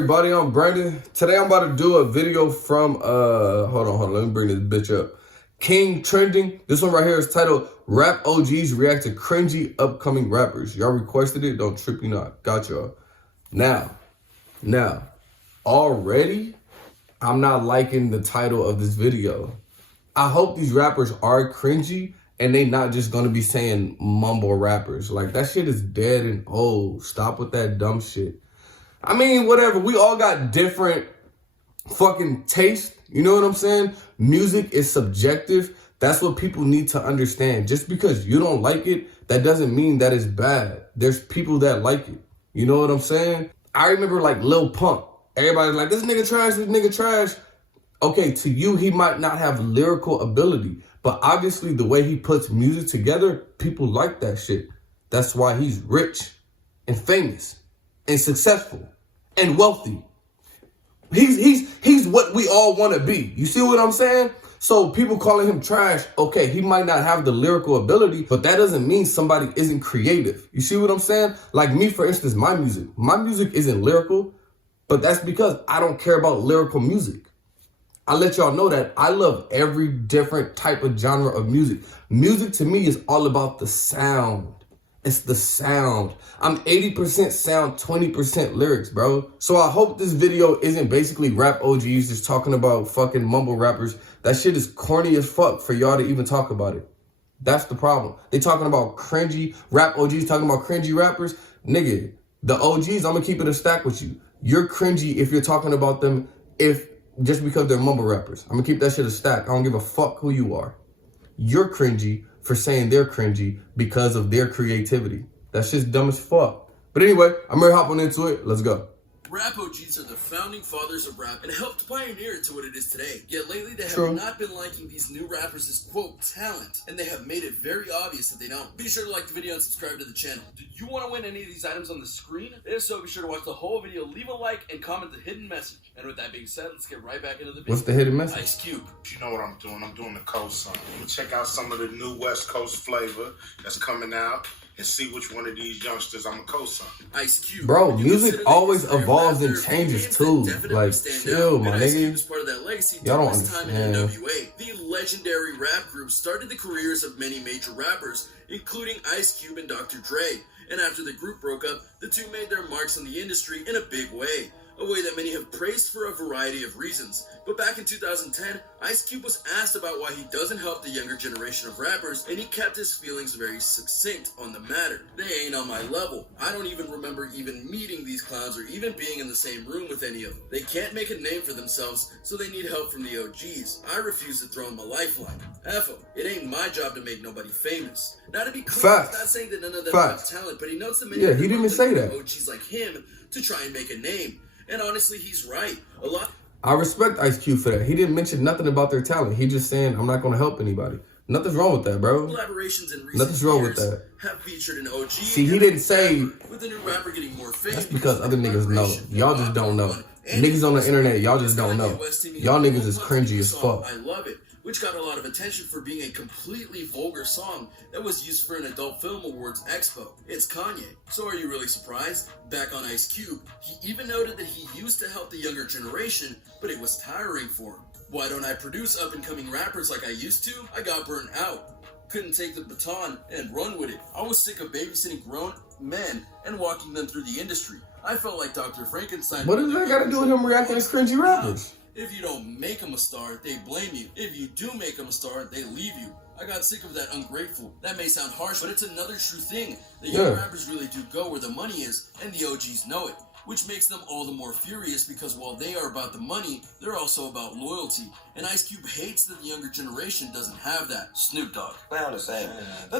everybody? I'm Brandon. Today I'm about to do a video from hold on, let me bring this bitch up. King Trending. This one right here is titled Rap OGs React to Cringey Upcoming Rappers. Y'all requested it, don't trip you not. Got y'all. Now, already I'm not liking the title of this video. I hope these rappers are cringy and they not just gonna be saying mumble rappers. Like, that shit is dead and old. Stop with that dumb shit. I mean, whatever. We all got different fucking taste. You know what I'm saying? Music is subjective. That's what people need to understand. Just because you don't like it, that doesn't mean that it's bad. There's people that like it. You know what I'm saying? I remember like Lil Pump. Everybody's like, this nigga trash, this nigga trash. Okay, to you, he might not have lyrical ability, but obviously the way he puts music together, people like that shit. That's why he's rich and famous and successful and wealthy. He's what we all want to be. You see what I'm saying? So people calling him trash, okay, he might not have the lyrical ability, but that doesn't mean somebody isn't creative. You see what I'm saying? Like me, for instance, my music isn't lyrical, but that's because I don't care about lyrical music. I let y'all know that I love every different type of genre of music. Music to me is all about the sound. It's the sound. I'm 80% sound, 20% lyrics, bro. So I hope this video isn't basically rap OGs just talking about fucking mumble rappers. That shit is corny as fuck for y'all to even talk about it. That's the problem. They talking about cringy, rap OGs talking about cringy rappers. Nigga, the OGs, I'm gonna keep it a stack with you. You're cringy if you're talking about them just because they're mumble rappers. I'm gonna keep that shit a stack. I don't give a fuck who you are. You're cringy for saying they're cringy because of their creativity. That's just dumb as fuck. But anyway, I'm ready to hop on into it. Let's go. Rap OGs are the founding fathers of rap and helped pioneer it to what it is today. Yet lately they have not been liking these new rappers' quote talent, and they have made it very obvious that they don't. Be sure to like the video and subscribe to the channel. Do you want to win any of these items on the screen? If so, be sure to watch the whole video, leave a like, and comment the hidden message. And with that being said, let's get right back into the video. What's the hidden message? Ice Cube. You know what I'm doing? I'm doing the coast song. Check out some of the new West Coast flavor that's coming out and see which one of these youngsters I'm a co-sign. Ice Cube. Bro, music always evolves and changes too. Like, chill, my nigga. Is part of that legacy. Y'all don't understand. understand. Time in NWA, the legendary rap group started the careers of many major rappers, including Ice Cube and Dr. Dre. And after the group broke up, the two made their marks on the industry in a big way. A way that many have praised for a variety of reasons. But back in 2010, Ice Cube was asked about why he doesn't help the younger generation of rappers, and he kept his feelings very succinct on the matter. They ain't on my level. I don't even remember even meeting these clowns or even being in the same room with any of them. They can't make a name for themselves, so they need help from the OGs. I refuse to throw them a lifeline. F them. It ain't my job to make nobody famous. Now, to be clear, he's not saying that none of them have talent, but he notes that many he didn't even say that. OGs like him to try and make a name. And honestly, he's right. I respect Ice Cube for that. He didn't mention nothing about their talent. He just saying, I'm not going to help anybody. Nothing's wrong with that, bro. Collaborations in recent Nothing's wrong with that. Have featured an OG. See, he didn't say. With the new rapper getting more famous. That's because other niggas know. Y'all just don't know. Niggas on the internet, y'all just don't know. Y'all niggas is cringy as fuck. I love it. Which got a lot of attention for being a completely vulgar song that was used for an Adult Film Awards Expo. It's Kanye. So are you really surprised? Back on Ice Cube, he even noted that he used to help the younger generation, but it was tiring for him. Why don't I produce up-and-coming rappers like I used to? I got burnt out. Couldn't take the baton and run with it. I was sick of babysitting grown men and walking them through the industry. I felt like Dr. Frankenstein. What does that got to do with him reacting to cringy rappers? If you don't make them a star, they blame you. If you do make them a star, they leave you. I got sick of that ungrateful. That may sound harsh, but it's another true thing. The young rappers really do go where the money is, and the OGs know it. Which makes them all the more furious because while they are about the money, they're also about loyalty. And Ice Cube hates that the younger generation doesn't have that. Snoop Dogg. I understand. I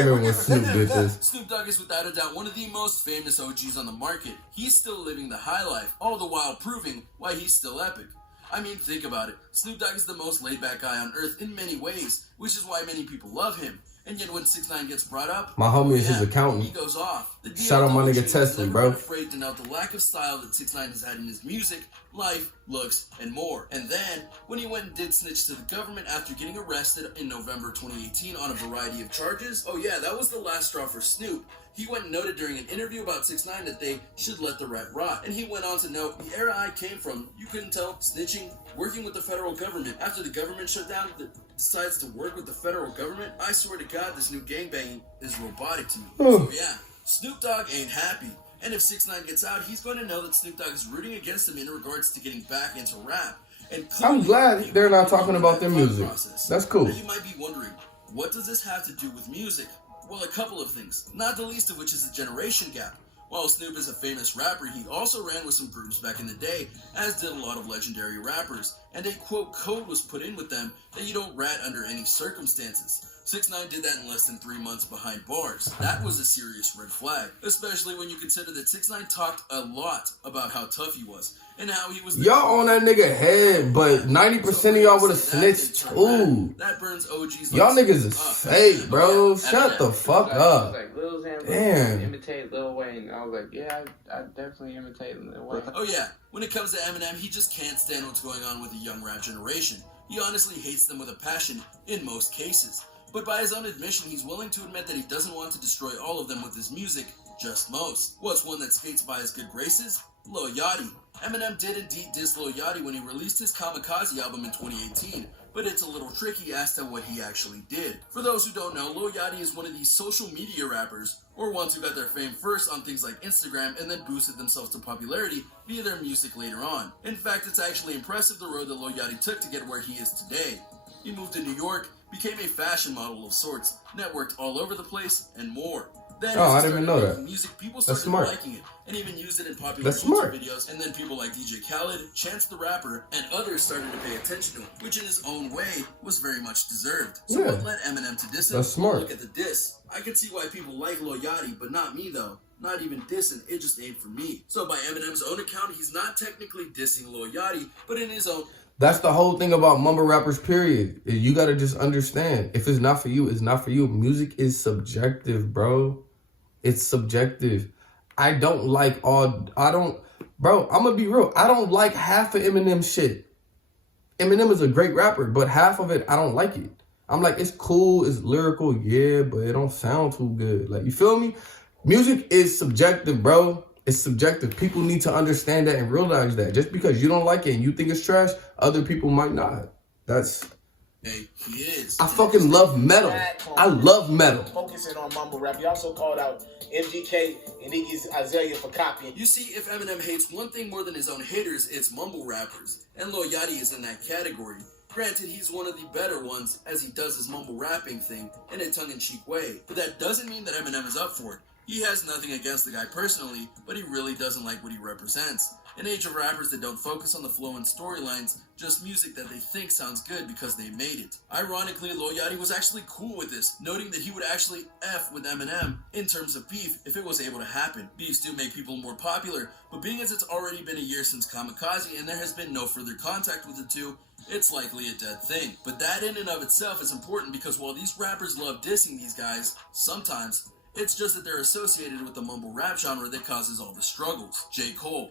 remember when Snoop did this. Snoop Dogg is without a doubt one of the most famous OGs on the market. He's still living the high life, all the while proving why he's still epic. I mean, think about it. Snoop Dogg is the most laid-back guy on earth in many ways, which is why many people love him. And yet when 6ix9ine gets brought up, my homie is his accountant. He goes off. Shout out my nigga Tesla, bro. Afraid to note the lack of style that 6ix9ine has had in his music, life, looks, and more. And then, when he went and did snitch to the government after getting arrested in November 2018 on a variety of charges, oh yeah, that was the last straw for Snoop. He went and noted during an interview about 6ix9ine that they should let the rat rot. And he went on to note, the era I came from, you couldn't tell, snitching, working with the federal government. After the government shut down, decides to work with the federal government. I swear to God, this new gangbanging is robotic to me. So yeah, Snoop Dogg ain't happy. And if 6ix9ine gets out, he's going to know that Snoop Dogg is rooting against him in regards to getting back into rap. And I'm glad they're not talking about their music. That's cool. Now you might be wondering, what does this have to do with music? Well, a couple of things, not the least of which is the generation gap. While Snoop is a famous rapper, he also ran with some groups back in the day, as did a lot of legendary rappers, and a quote code was put in with them that you don't rat under any circumstances. 6ix9ine did that in less than 3 months behind bars. That was a serious red flag, especially when you consider that 6ix9ine talked a lot about how tough he was, and how he was... Y'all on that nigga head, but 90% of y'all would have snitched too. That burns OGs. Y'all niggas is fake, bro. Shut the fuck up. Like, Lil Xan Damn. imitate Lil Wayne. I was like, yeah, I definitely imitate Lil Wayne. Oh yeah, when it comes to Eminem, he just can't stand what's going on with the young rap generation. He honestly hates them with a passion in most cases. But by his own admission, he's willing to admit that he doesn't want to destroy all of them with his music, just most. What's one that skates by his good graces? Lil Yachty. Eminem did indeed diss Lil Yachty when he released his Kamikaze album in 2018, but it's a little tricky as to what he actually did. For those who don't know, Lil Yachty is one of these social media rappers, or ones who got their fame first on things like Instagram and then boosted themselves to popularity via their music later on. In fact, it's actually impressive the road that Lil Yachty took to get where he is today. He moved to New York, became a fashion model of sorts, networked all over the place, and more. Then I didn't even know that. Music, people started liking it, and even used it in popular YouTube videos. And then people like DJ Khaled, Chance the Rapper, and others started to pay attention to him, which in his own way was very much deserved. So what led Eminem to diss him? That's smart. Look at the diss. I can see why people like Lil Yachty, but not me though. Not even dissing, it just ain't for me. So by Eminem's own account, he's not technically dissing Lil Yachty, but in his own... That's the whole thing about mumble rappers, period. You gotta just understand. If it's not for you, it's not for you. Music is subjective, bro. It's subjective. Bro, I'm gonna be real. I don't like half of Eminem's shit. Eminem is a great rapper, but half of it, I don't like it. I'm like, it's cool, it's lyrical, yeah, but it don't sound too good. Like, you feel me? Music is subjective, bro. It's subjective. People need to understand that and realize that. Just because you don't like it and you think it's trash, other people might not. Hey, he is. I fucking love metal. I love metal. Focusing on mumble rap. He also called out MGK and Iggy's Azalea for copying. You see, if Eminem hates one thing more than his own haters, it's mumble rappers. And Lil Yachty is in that category. Granted, he's one of the better ones, as he does his mumble rapping thing in a tongue-in-cheek way. But that doesn't mean that Eminem is up for it. He has nothing against the guy personally, but he really doesn't like what he represents. An age of rappers that don't focus on the flow and storylines, just music that they think sounds good because they made it. Ironically, Lil Yachty was actually cool with this, noting that he would actually F with Eminem in terms of beef if it was able to happen. Beefs do make people more popular, but being as it's already been a year since Kamikaze and there has been no further contact with the two, it's likely a dead thing. But that in and of itself is important because while these rappers love dissing these guys, sometimes it's just that they're associated with the mumble rap genre that causes all the struggles. J. Cole.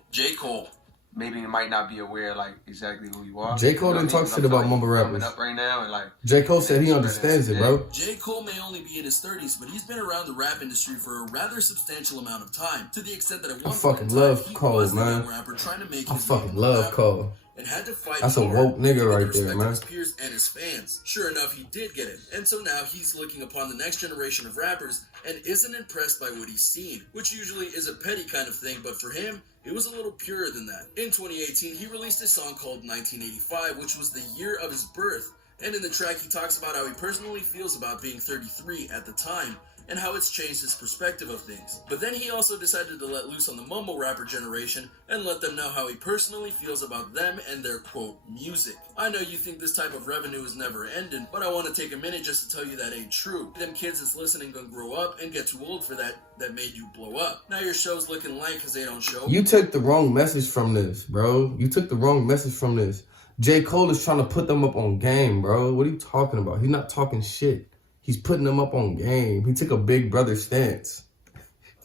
Maybe you might not be aware, like, exactly who you are. J. Cole didn't talk shit about mumble rappers. Up right now and, like, J. Cole said he understands it, bro. J. Cole may only be in his 30s, but he's been around the rap industry for a rather substantial amount of time, to the extent that at one point in time, he was the young rapper trying to make his fucking love Cole. And had to fight That's a woke nigga right there, man. His peers and his fans. Sure enough, he did get it. And so now he's looking upon the next generation of rappers and isn't impressed by what he's seen, which usually is a petty kind of thing, but for him, it was a little purer than that. In 2018, he released a song called 1985, which was the year of his birth. And in the track, he talks about how he personally feels about being 33 at the time, and how it's changed his perspective of things. But then he also decided to let loose on the mumble rapper generation and let them know how he personally feels about them and their, quote, music. I know you think this type of revenue is never ending, but I want to take a minute just to tell you that ain't true. Them kids that's listening gonna grow up and get too old for that made you blow up. Now your show's looking light because they don't show. You took the wrong message from this, bro. You took the wrong message from this. J. Cole is trying to put them up on game, bro. What are you talking about? He's not talking shit. He's putting them up on game. He took a big brother stance.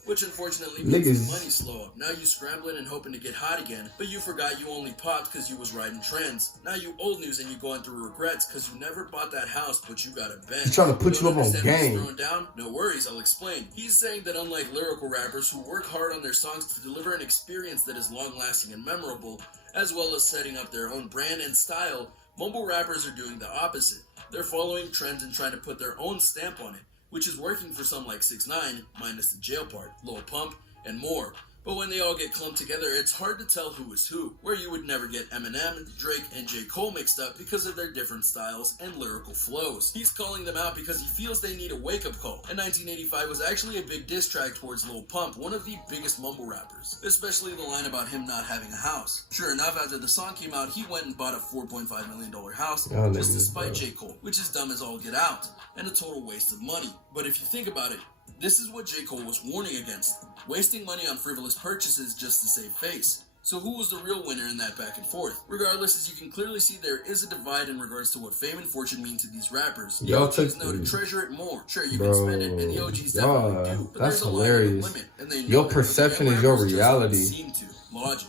which unfortunately makes the Niggas. money slow up. Now you scrambling and hoping to get hot again, but you forgot you only popped because you was riding trends. Now you old news and you going through regrets because you never bought that house, but you got a Benz. He's trying to put you up on understand what he's game. throwing down? No worries, I'll explain. He's saying that unlike lyrical rappers who work hard on their songs to deliver an experience that is long-lasting and memorable, as well as setting up their own brand and style, mumble rappers are doing the opposite. They're following trends and trying to put their own stamp on it, which is working for some like 6ix9ine, minus the jail part, Lil Pump, and more. But when they all get clumped together, it's hard to tell who is who, where you would never get Eminem, Drake, and J. Cole mixed up because of their different styles and lyrical flows. He's calling them out because he feels they need a wake-up call, and 1985 was actually a big diss track towards Lil Pump, one of the biggest mumble rappers, especially the line about him not having a house. Sure enough, after the song came out, he went and bought a $4.5 million house just to spite J. Cole, which is dumb as all get out, and a total waste of money. But if you think about it, this is what J. Cole was warning against, wasting money on frivolous purchases just to save face. So who was the real winner in that back and forth? Regardless, as you can clearly see, there is a divide in regards to what fame and fortune mean to these rappers. The OGs know to treasure it more. Sure, you can spend it, and the OGs definitely do, but that's there's a hilarious. line and a limit, and they know Your that. perception And is your rappers just reality. don't seem to. Logic.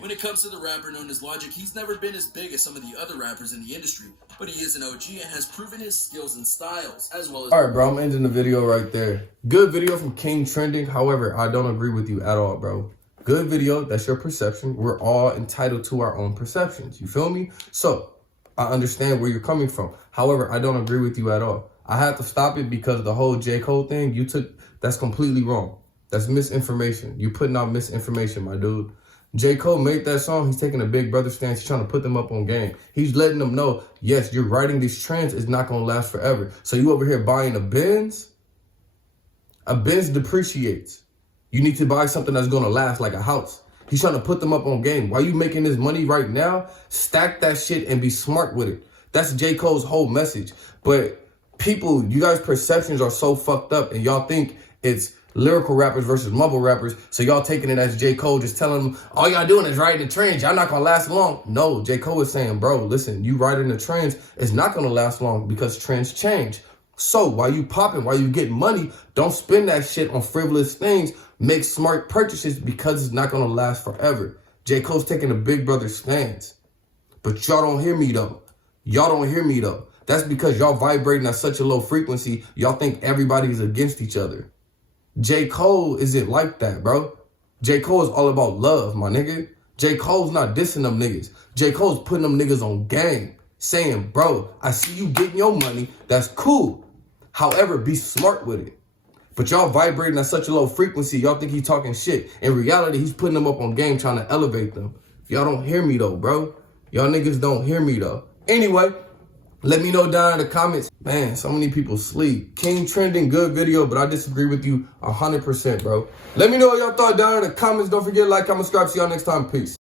When it comes to the rapper known as Logic, he's never been as big as some of the other rappers in the industry, but he is an OG and has proven his skills and styles, as well as... Alright, bro, I'm ending the video right there. Good video from King Trending. However, I don't agree with you at all, bro. Good video, that's your perception. We're all entitled to our own perceptions. You feel me? So, I understand where you're coming from. However, I don't agree with you at all. I had to stop it because the whole J. Cole thing, that's completely wrong. That's misinformation. You putting out misinformation, my dude. J. Cole made that song. He's taking a big brother stance. He's trying to put them up on game. He's letting them know, yes, you're riding these trends. It's not going to last forever. So you over here buying a Benz? A Benz depreciates. You need to buy something that's going to last, like a house. He's trying to put them up on game. Why you making this money right now? Stack that shit and be smart with it. That's J. Cole's whole message. But people, you guys' perceptions are so fucked up, and y'all think it's lyrical rappers versus mumble rappers, so y'all taking it as J. Cole just telling them, all y'all doing is riding the trends, y'all not gonna last long. No, J. Cole is saying, bro, listen, you riding the trends, it's not gonna last long because trends change. So while you popping, while you getting money, don't spend that shit on frivolous things. Make smart purchases because it's not gonna last forever. J. Cole's taking a big brother stance. But y'all don't hear me though. Y'all don't hear me though. That's because y'all vibrating at such a low frequency, y'all think everybody's against each other. J. Cole isn't like that, bro. J. Cole is all about love, my nigga. J. Cole's not dissing them niggas. J. Cole's putting them niggas on game, saying, bro, I see you getting your money. That's cool. However, be smart with it. But y'all vibrating at such a low frequency, y'all think he's talking shit. In reality, he's putting them up on game, trying to elevate them. Y'all don't hear me, though, bro. Y'all niggas don't hear me, though. Anyway, let me know down in the comments. Man, so many people sleep. King Trending, good video, but I disagree with you 100%, bro. Let me know what y'all thought down in the comments. Don't forget to like, comment, subscribe. See y'all next time. Peace.